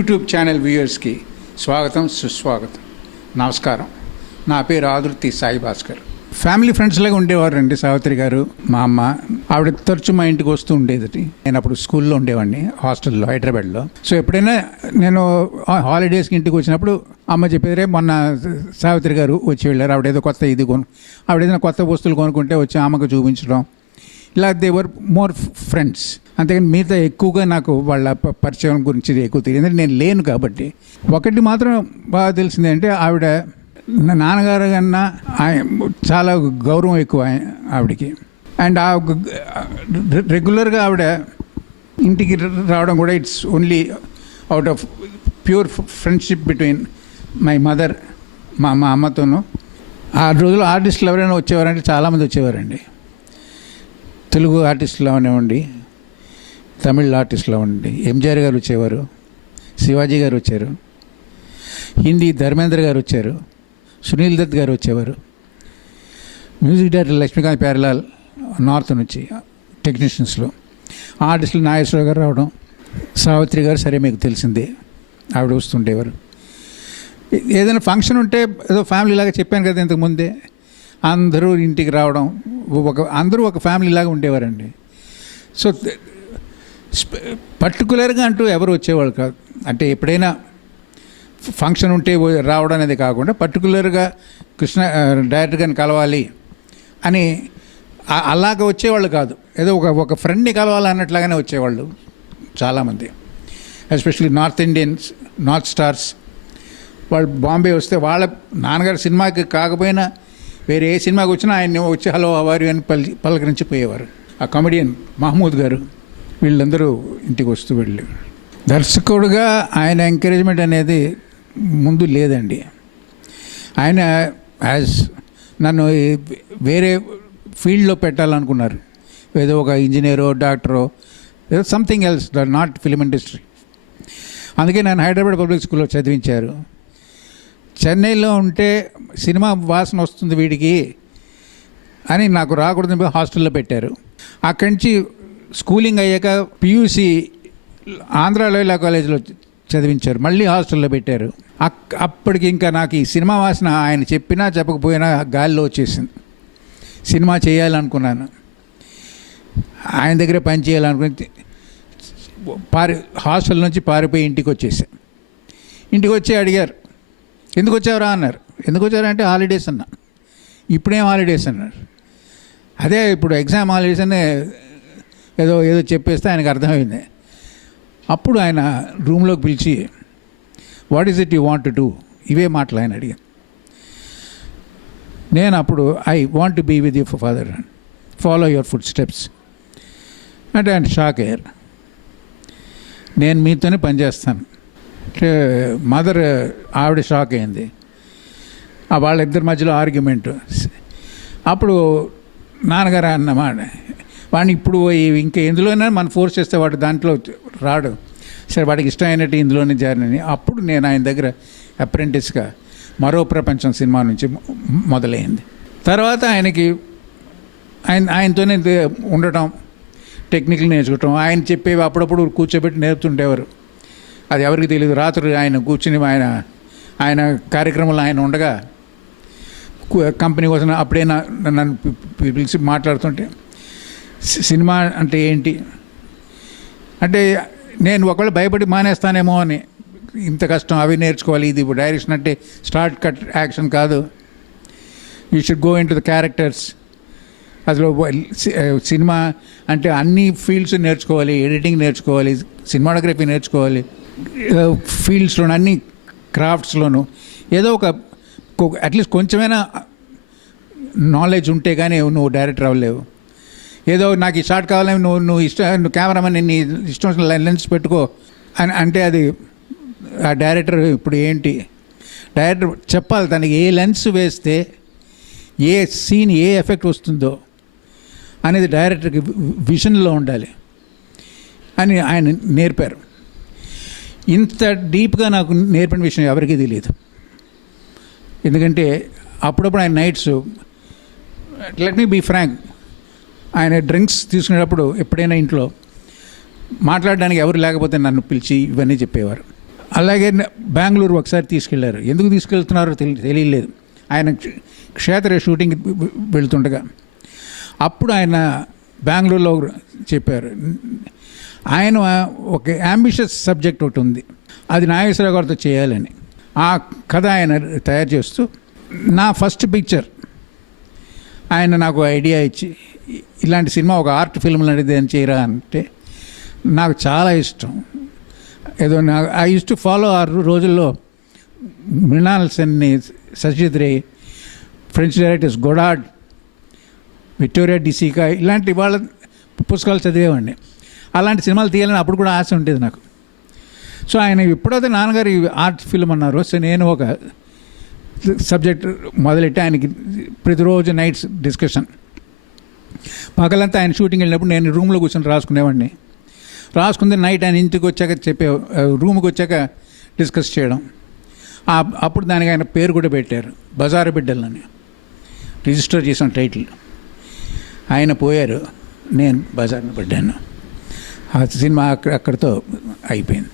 YouTube channel వ్యూయర్స్కి స్వాగతం, సుస్వాగతం, నమస్కారం. నా పేరు ఆదుర్తి సాయి భాస్కర్. ఫ్యామిలీ ఫ్రెండ్స్ లాగా ఉండేవారండి సావిత్రి గారు. మా అమ్మ, ఆవిడ తరచు మా ఇంటికి వస్తూ ఉండేది. నేను అప్పుడు స్కూల్లో ఉండేవాడిని, హాస్టల్లో, హైదరాబాద్లో. సో ఎప్పుడైనా నేను హాలిడేస్కి ఇంటికి వచ్చినప్పుడు అమ్మ చెప్పేదే, మొన్న సావిత్రి గారు వచ్చి వెళ్ళారు, ఆవిడేదో కొత్త ఆవిడేదైనా కొత్త వస్తువులు కొనుక్కుంటే వచ్చి అమ్మకు చూపించడం, ఇలా దేవర్ మోర్ ఫ్రెండ్స్. అంతేగాని మిగతా ఎక్కువగా నాకు వాళ్ళ పరిచయం గురించి ఎక్కువ తెలియదు, నేను లేను కాబట్టి. ఒకటి మాత్రం బాగా తెలిసింది అంటే, ఆవిడ నాన్నగారు కన్నా చాలా గౌరవం ఎక్కువ ఆవిడకి. అండ్ రెగ్యులర్గా ఆవిడ ఇంటికి రావడం కూడా it's only out of pure friendship between my mother, మా అమ్మతోనూ. ఆ రోజుల్లో ఆర్టిస్టులు ఎవరైనా వచ్చేవారంటే చాలామంది వచ్చేవారండి. తెలుగు ఆర్టిస్టులు అవనివ్వండి, తమిళ ఆర్టిస్టులు అవ్వండి. ఎంజిఆర్ గారు వచ్చేవారు, శివాజీ గారు వచ్చారు, హిందీ ధర్మేంద్ర గారు వచ్చారు, సునీల్ దత్ గారు వచ్చేవారు, music director Laxmikant Pyarelal north నుంచి టెక్నీషియన్స్లో. ఆర్టిస్టులు నాగేశ్వరరావు గారు రావడం, సావిత్రి గారు సరే మీకు తెలిసిందే, ఆవిడ వస్తుండేవారు. ఏదైనా ఫంక్షన్ ఉంటే ఏదో ఫ్యామిలీ లాగా చెప్పాను కదా ఇంతకుముందే, అందరూ ఇంటికి రావడం, అందరూ ఒక ఫ్యామిలీ లాగా ఉండేవారండి. సో పర్టికులర్గా అంటూ ఎవరు వచ్చేవాళ్ళు కాదు. అంటే ఎప్పుడైనా ఫంక్షన్ ఉంటే రావడం అనేది కాకుండా పర్టికులర్గా కృష్ణ డైరెక్టర్ గారిని కలవాలి అని అలాగ వచ్చేవాళ్ళు కాదు. ఏదో ఒక ఫ్రెండ్ని కలవాలన్నట్లాగానే వచ్చేవాళ్ళు చాలామంది. Especially north Indians, north stars. వాళ్ళు బాంబే వస్తే వాళ్ళ నాన్నగారు సినిమాకి కాకపోయినా వేరే ఏ సినిమాకి వచ్చినా ఆయన్ని వచ్చి హలో అవారు అని పలకరించిపోయేవారు. ఆ కమెడియన్ మహమూద్ గారు, వీళ్ళందరూ ఇంటికి వస్తూ వెళ్ళి. దర్శకుడుగా ఆయన ఎంకరేజ్మెంట్ అనేది ముందు లేదండి. ఆయన నన్ను వేరే ఫీల్డ్లో పెట్టాలనుకున్నారు, ఏదో ఒక ఇంజనీరో డాక్టరో ఏదో something else, not film industry. అందుకే నేను హైదరాబాద్ పబ్లిక్ స్కూల్లో చదివించారు. చెన్నైలో ఉంటే సినిమా వాసన వస్తుంది వీడికి అని నాకు రాకూడదని హాస్టల్లో పెట్టారు. అక్కడి నుంచి స్కూలింగ్ అయ్యాక పియూసి ఆంధ్ర లైలా కాలేజీలో చదివించారు, మళ్ళీ హాస్టల్లో పెట్టారు. అప్పటికి ఇంకా నాకు ఈ సినిమా వాసన ఆయన చెప్పినా చెప్పకపోయినా గాలిలో వచ్చేసింది. సినిమా చేయాలనుకున్నాను, ఆయన దగ్గర పని చేయాలనుకుని హాస్టల్ నుంచి పారిపోయి ఇంటికి వచ్చేసాను. ఇంటికి వచ్చి అడిగారు, ఎందుకు వచ్చావురా అన్నారు. ఎందుకు వచ్చారంటే హాలిడేస్ అన్నా. ఇప్పుడేం హాలిడేస్ అన్నారు. అదే ఇప్పుడు ఎగ్జామ్ హాలిడేస్ అని ఏదో చెప్పేస్తే ఆయనకు అర్థమైంది. అప్పుడు ఆయన రూమ్లోకి పిలిచి, what is it you want to do, ఇవే మాటలు ఆయన అడిగాను. నేను అప్పుడు I want to be with your father, follow your footsteps అంటే ఆయన షాక్ అయ్యారు. నేను మీతోనే పనిచేస్తాను అంటే మదర్, ఆవిడ షాక్ అయింది. వాళ్ళిద్దరి మధ్యలో ఆర్గ్యుమెంట్. అప్పుడు నాన్నగారు అన్నమాట, వాడిని ఇప్పుడు ఇంకా ఎందులోనే మనం ఫోర్స్ చేస్తే వాడు దాంట్లో రాడు, సరే వాడికి ఇష్టమైనట్టు ఇందులోనే జారినని. అప్పుడు నేను ఆయన దగ్గర అప్రెంటిస్గా మరో ప్రపంచం సినిమా నుంచి మొదలైంది. తర్వాత ఆయనతోనే ఉండటం, టెక్నికల్ నేర్చుకోవటం, ఆయన చెప్పేవి అప్పుడప్పుడు కూర్చోబెట్టి నేర్పుతుండేవారు. అది ఎవరికి తెలియదు. రాత్రి ఆయన కూర్చుని ఆయన కార్యక్రమంలో ఆయన ఉండగా కంపెనీ కోసం అప్పుడే నన్ను పిలిచి మాట్లాడుతుంటే, సినిమా అంటే ఏంటి అంటే, నేను ఒకవేళ భయపడి మానేస్తానేమో అని, ఇంత కష్టం అవి నేర్చుకోవాలి, ఇది ఇప్పుడు డైరెక్షన్ అంటే స్టార్ట్ కట్ యాక్షన్ కాదు, you should go in to the characters. అసలు సినిమా అంటే అన్ని ఫీల్డ్స్ నేర్చుకోవాలి, ఎడిటింగ్ నేర్చుకోవాలి, సినిమాటోగ్రఫీ నేర్చుకోవాలి, ఫీల్డ్స్లోను అన్ని క్రాఫ్ట్స్లోనూ ఏదో ఒక అట్లీస్ట్ కొంచెమైనా నాలెడ్జ్ ఉంటే కానీ నువ్వు డైరెక్టర్ అవ్వలేవు. ఏదో నాకు ఈ షాట్ కావాలని నువ్వు కెమెరామెన్ నీ ఇష్టం లెన్స్ పెట్టుకో అని అంటే అది ఆ డైరెక్టర్ ఇప్పుడు ఏంటి, డైరెక్టర్ చెప్పాలి తనకి ఏ లెన్స్ వేస్తే ఏ సీన్ ఏ ఎఫెక్ట్ వస్తుందో అనేది డైరెక్టర్కి విజన్లో ఉండాలి అని ఆయన నేర్పారు. ఇంత డీప్గా నాకు నేర్పిన విషయం ఎవరికీ తెలియదు. ఎందుకంటే అప్పుడప్పుడు ఆయన nights, let me be frank, ఆయన డ్రింక్స్ తీసుకునేటప్పుడు ఎప్పుడైనా ఇంట్లో మాట్లాడడానికి ఎవరు లేకపోతే నన్ను పిలిచి ఇవన్నీ చెప్పేవారు. అలాగే బెంగళూరు ఒకసారి తీసుకెళ్లారు. ఎందుకు తీసుకెళ్తున్నారో తెలియలేదు. ఆయన క్షేత్ర షూటింగ్ వెళ్తుండగా అప్పుడు ఆయన బెంగళూరులో చెప్పారు, ఆయన ఒక అంబిషియస్ సబ్జెక్ట్ ఒకటి ఉంది, అది నాగేశ్వరరావు గారితో చేయాలని. ఆ కథ ఆయన తయారు చేస్తూ నా ఫస్ట్ పిక్చర్ ఆయన నాకు ఐడియా ఇచ్చి, ఇలాంటి సినిమా ఒక ఆర్ట్ ఫిల్మ్ లాంటిది అని చేయరా అంటే నాకు చాలా ఇష్టం. ఏదో ఐ యూస్ టు ఫాలో ఆ రోజుల్లో Mrunal సెన్ని, Satyajit Ray, French directors గొడాడ్, Victoria డిసికా, ఇలాంటి వాళ్ళ పుస్తకాలు చదివేవాడిని. అలాంటి సినిమాలు తీయాలని అప్పుడు కూడా ఆశ ఉండేది నాకు. సో ఆయన ఎప్పుడైతే నాన్నగారు ఆర్ట్ ఫిల్మ్ అన్నారో, సో నేను ఒక సబ్జెక్ట్ మొదలెట్టి ఆయనకి ప్రతిరోజు నైట్స్ డిస్కషన్. పగలంతా ఆయన షూటింగ్ వెళ్ళినప్పుడు నేను రూమ్లో కూర్చొని రాసుకునేవాడిని. రాసుకుంది నైట్ ఆయన ఇంటికి వచ్చాక రూమ్కి వచ్చాక డిస్కస్ చేయడం. అప్పుడు దానికి ఆయన పేరు కూడా పెట్టారు, బజారు బిడ్డలని రిజిస్టర్ చేసిన టైటిల్. ఆయన పోయారు, నేను బజార్ని పడ్డాను. ఆ సినిమా అక్కడితో అయిపోయింది.